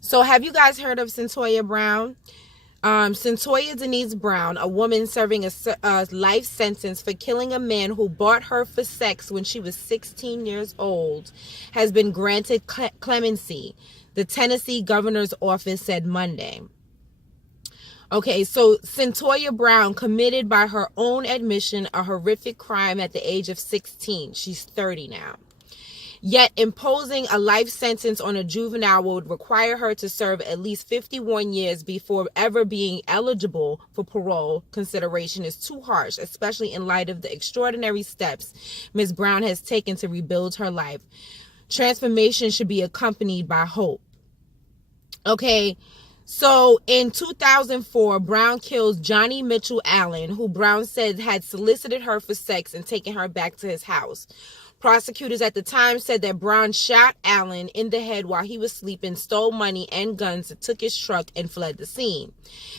So have you guys heard of Cyntoia Brown? Cyntoia Denise Brown, a woman serving a life sentence for killing a man who bought her for sex when she was 16 years old, has been granted clemency, the Tennessee governor's office said Monday. Okay, so Cyntoia Brown committed by her own admission a horrific crime at the age of 16. She's 30 now. Yet imposing a life sentence on a juvenile would require her to serve at least 51 years before ever being eligible for parole consideration is too harsh, especially in light of the extraordinary steps Ms. Brown has taken to rebuild her life. Transformation should be accompanied by hope. Okay, so in 2004, Brown kills Johnny Mitchell Allen, who Brown said had solicited her for sex and taken her back to his house. Prosecutors at the time said that Brown shot Allen in the head while he was sleeping, stole money and guns, took his truck, and fled the scene.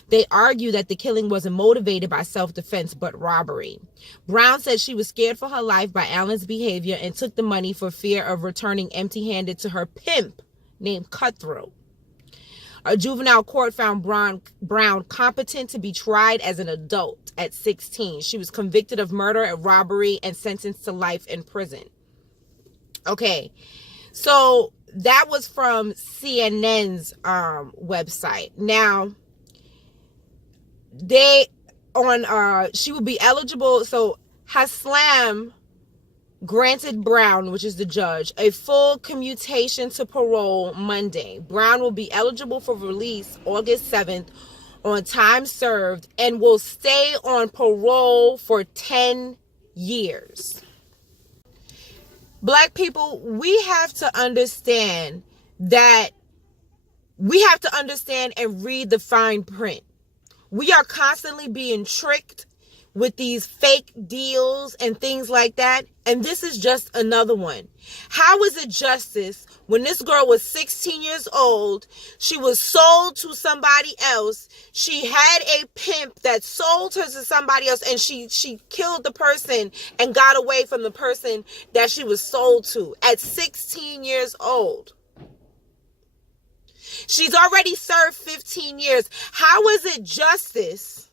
They argue that the killing wasn't motivated by self-defense but robbery. Brown said she was scared for her life by Allen's behavior and took the money for fear of returning empty-handed to her pimp named Cutthroat. A juvenile court found Brown competent to be tried as an adult at 16. She was convicted of murder and robbery and sentenced to life in prison. Okay, so that was from CNN's website. Now, she will be eligible. So Haslam granted Brown, which is the judge, a full commutation to parole Monday. Brown will be eligible for release August 7th on time served and will stay on parole for 10 years. Black people, we have to understand that we have to understand and read the fine print. We are constantly being tricked with these fake deals and things like that. And this is just another one. How is it justice when this girl was 16 years old? She was sold to somebody else. She had a pimp that sold her to somebody else, and she killed the person and got away from the person that she was sold to at 16 years old. She's already served 15 years. How is it justice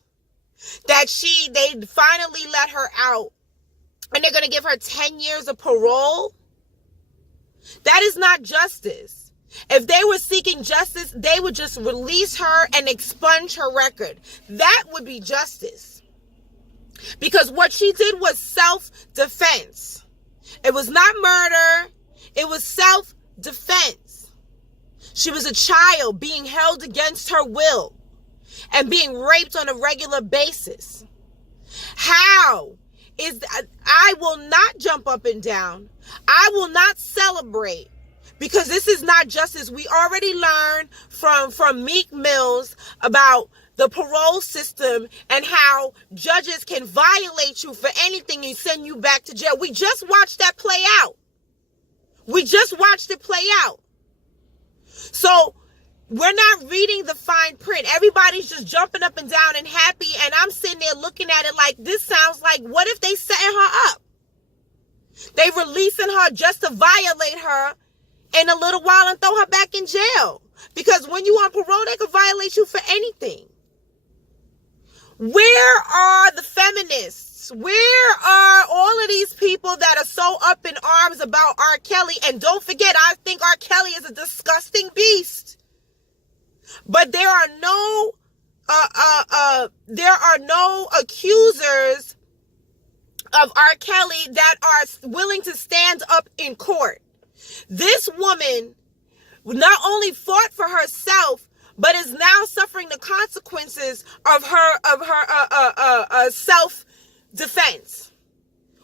that they finally let her out and they're going to give her 10 years of parole? That is not justice. If they were seeking justice, they would just release her and expunge her record. That would be justice. Because what she did was self-defense. It was not murder. It was self-defense. She was a child being held against her will and being raped on a regular basis. How is that? I will not jump up and down. I will not celebrate, because this is not justice. We already learned from Meek Mills about the parole system and how judges can violate you for anything and send you back to jail. We just watched that play out. We just watched it play out. So we're not reading the fine print. Everybody's just jumping up and down and happy. And I'm sitting there looking at it like, this sounds like, what if they setting her up? They releasing her just to violate her in a little while and throw her back in jail. Because when you on parole, they could violate you for anything. Where are the feminists? Where are all of these people that are so up in arms about R. Kelly? And don't forget, I think R. Kelly is a disgusting beast. But there are no accusers of R. Kelly that are willing to stand up in court. This woman not only fought for herself, but is now suffering the consequences of her self-defense.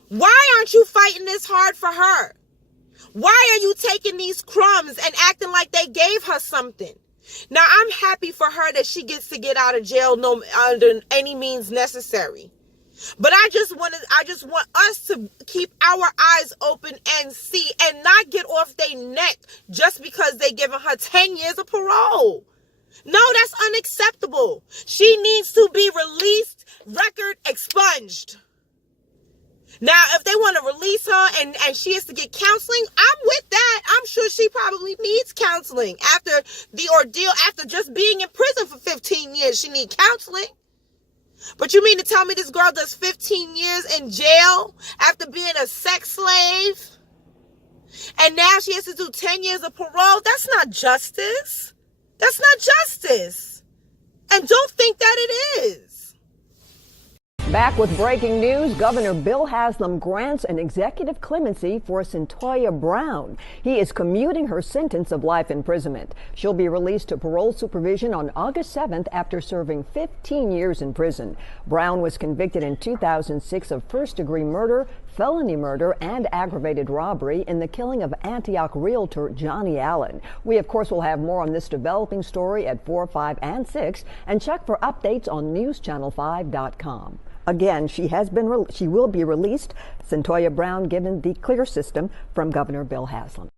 Why aren't you fighting this hard for her? Why are you taking these crumbs and acting like they gave her something? Now, I'm happy for her that she gets to get out of jail under any means necessary. But I just want us to keep our eyes open and see, and not get off their neck just because they giving her 10 years of parole. No, that's unacceptable. She needs to be released, record expunged. Now, if they want to release her and she has to get counseling, I'm with that. I'm sure she probably needs counseling after the ordeal, after just being in prison for 15 years. She needs counseling. But you mean to tell me this girl does 15 years in jail after being a sex slave? And now she has to do 10 years of parole? That's not justice. That's not justice. And don't think that it is. Back with breaking news, Governor Bill Haslam grants an executive clemency for Cyntoia Brown. He is commuting her sentence of life imprisonment. She'll be released to parole supervision on August 7th after serving 15 years in prison. Brown was convicted in 2006 of first-degree murder, felony murder, and aggravated robbery in the killing of Antioch realtor Johnny Allen. We, of course, will have more on this developing story at 4, 5, and 6, and check for updates on newschannel5.com. Again, she will be released. Cyntoia Brown given the clear system from Governor Bill Haslam.